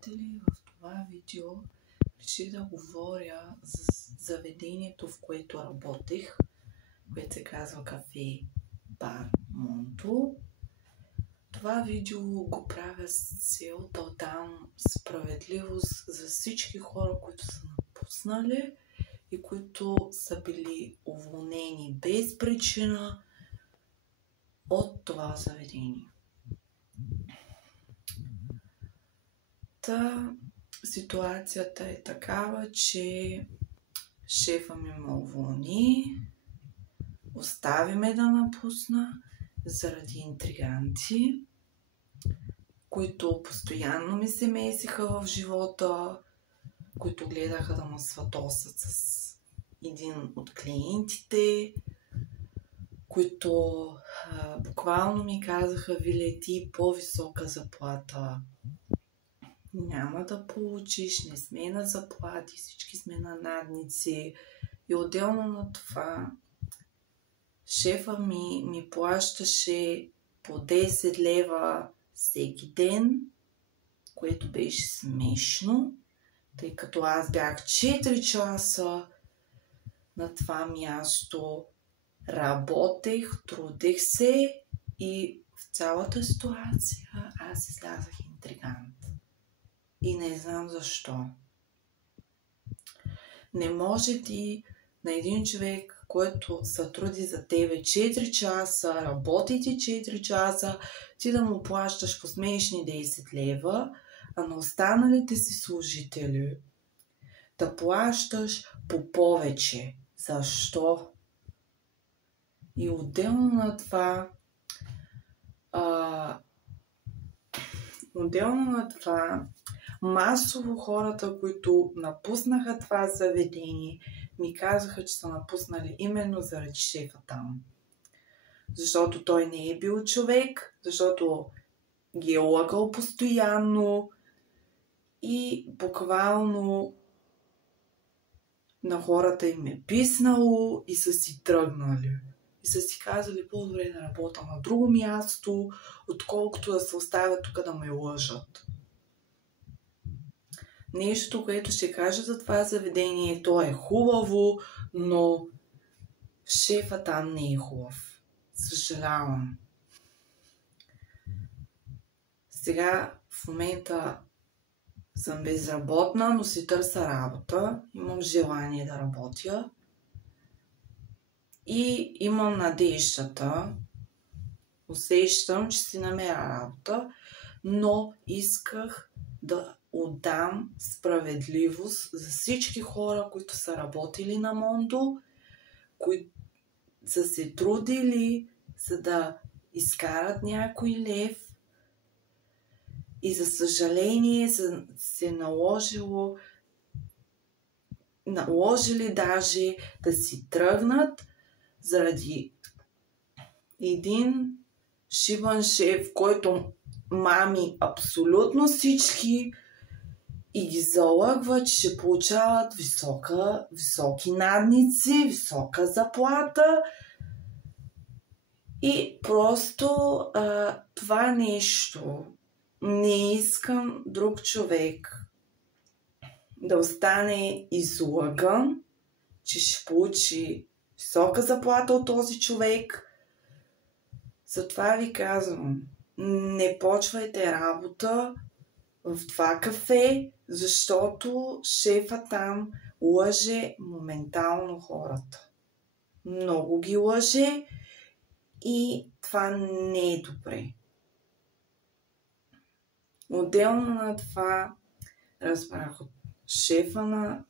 приятели! В това видео реших да говоря за заведението, в което работех, което се казва Кафе Бар Монто. Това видео го правя с цел да дам справедливост за всички хора, които са напуснали и които са били уволнени без причина от това заведение. Ситуацията е такава, че шефа ми ме уволни, остави ме да напусна заради интриганти, които постоянно ми се месиха в живота, които гледаха да ме сватосат с един от клиентите, които буквално ми казаха: Виле, ти по-висока заплата няма да получиш, не сме на заплати, всички сме на надници. И отделно на това, шефа ми плащаше по 10 лева всеки ден, което беше смешно, тъй като аз бях 4 часа на това място, работех, трудех се и в цялата ситуация аз излязах интригант. И не знам защо. Не може ти на един човек, който се труди за тебе 4 часа, работите 4 часа, ти да му плащаш по смешни 10 лева, а на останалите си служители да плащаш по повече. Защо? И отделно на това, масово хората, които напуснаха това заведение, ми казаха, че са напуснали именно заради шефа там. Защото той не е бил човек, защото ги е лъгал постоянно и буквално на хората им е писнало и са си тръгнали. И са си казали: по-добре да работя на друго място, отколкото да се оставят тук да ме лъжат. Нещо, което ще кажа за това заведение, то е хубаво, но шефа там не е хубав. Съжалявам. Сега в момента съм безработна, но си търся работа. Имам желание да работя. И имам надеждата, усещам, че си намеря работа, но исках да отдам справедливост за всички хора, които са работили на Монто, които са се трудили, за да изкарат някой лев и за съжаление се наложили даже да си тръгнат заради един шибан шеф, който мами абсолютно всички и ги залъгва, че ще получават високи надници, висока заплата. И просто това нещо не искам друг човек да остане излъган, че ще получи висока заплата от този човек. Затова ви казвам, не почвайте работа в това кафе, защото шефа там лъже моментално хората. Много ги лъже и това не е добре. Отделно на това разбрах от шефа на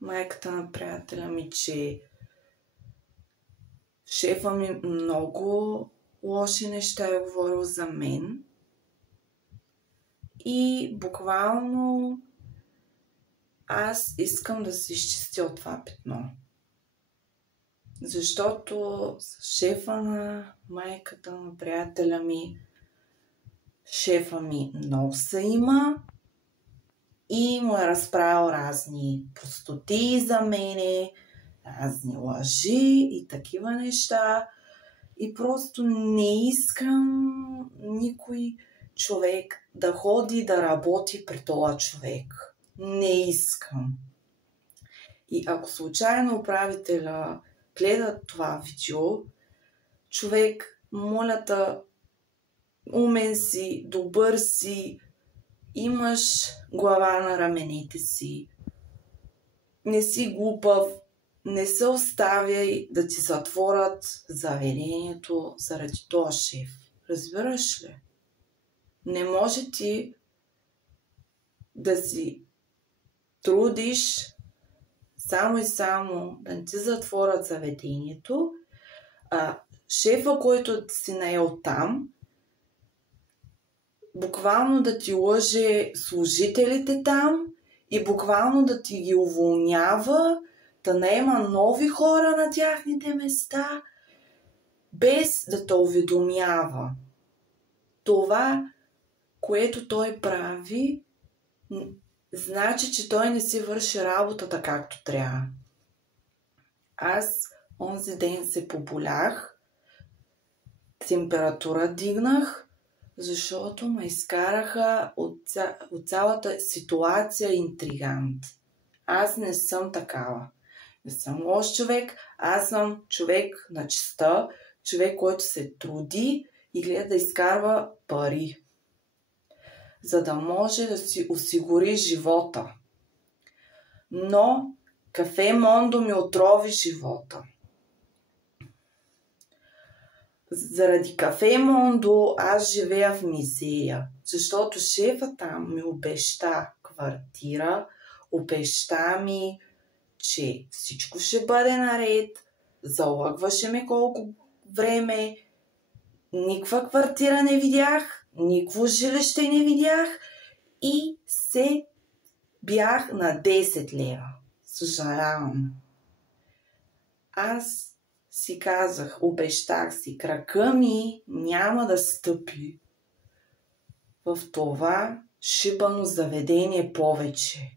майката на приятеля ми, че шефа ми много лоши неща е говорил за мен и буквално аз искам да се изчистя от това петно. Защото шефа на майката на приятеля ми, шефа ми много се има и му е разправил разни простоти за мене, разни лъжи и такива неща. И просто не искам никой човек да ходи да работи при този човек. Не искам. И ако случайно управителя гледа това видео, човек, моля те, умен си, добър си, имаш глава на раменете си, не си глупав, не се оставяй да ти затворят заведението заради този шеф. Разбираш ли? Не може ти да си трудиш само и само да не ти затворят заведението, а шефа, който си наел там, буквално да ти лъже служителите там и буквално да ти ги уволнява, да наема нови хора на тяхните места, без да те уведомява. Това, което той прави, значи, че той не си върши работата както трябва. Аз онзи ден се поболях, температура дигнах, защото ме изкараха от цялата ситуация интригант. Аз не съм такава. Не съм лош човек, аз съм човек на честа, човек, който се труди и гледа да изкарва пари, за да може да си осигури живота. Но Кафе Мондо ми отрови живота. Заради Кафе Мондо аз живея в мизерия, защото шефа там ми обеща квартира, обеща ми, че всичко ще бъде наред, залъгваше ме колко време, никаква квартира не видях, никакво жилище не видях и се бях на 10 лева. Съжалявам. Аз си казах, обещах си, крака ми няма да стъпи в това шибано заведение повече.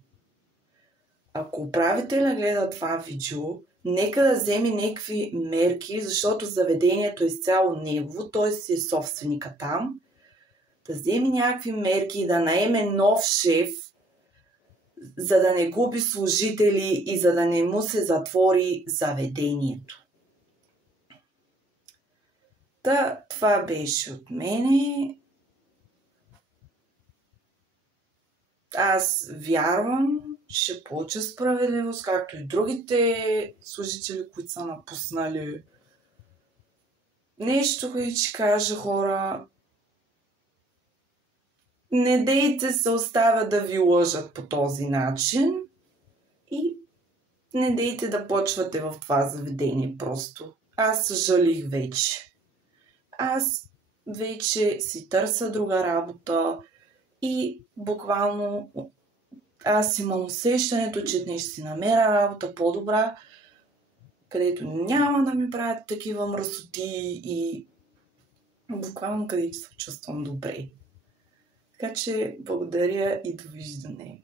Ако управителя гледа това видео, нека да вземе някакви мерки, защото заведението е изцяло негово, той си е собственика там, да вземе някакви мерки и да наеме нов шеф, за да не губи служители и за да не му се затвори заведението. Това беше от мене. Аз вярвам, че ще получа справедливост, както и другите служители, които са напуснали. Нещо, което ще кажа, хора, не дейте се оставя да ви лъжат по този начин и не дейте да почвате в това заведение просто. Аз съжалих вече. Аз вече си търся друга работа и буквално аз имам усещането, че днес ще си намеря работа по-добра, където няма да ми правят такива мръсоти и буквално където се чувствам добре. Така че благодаря и довиждане.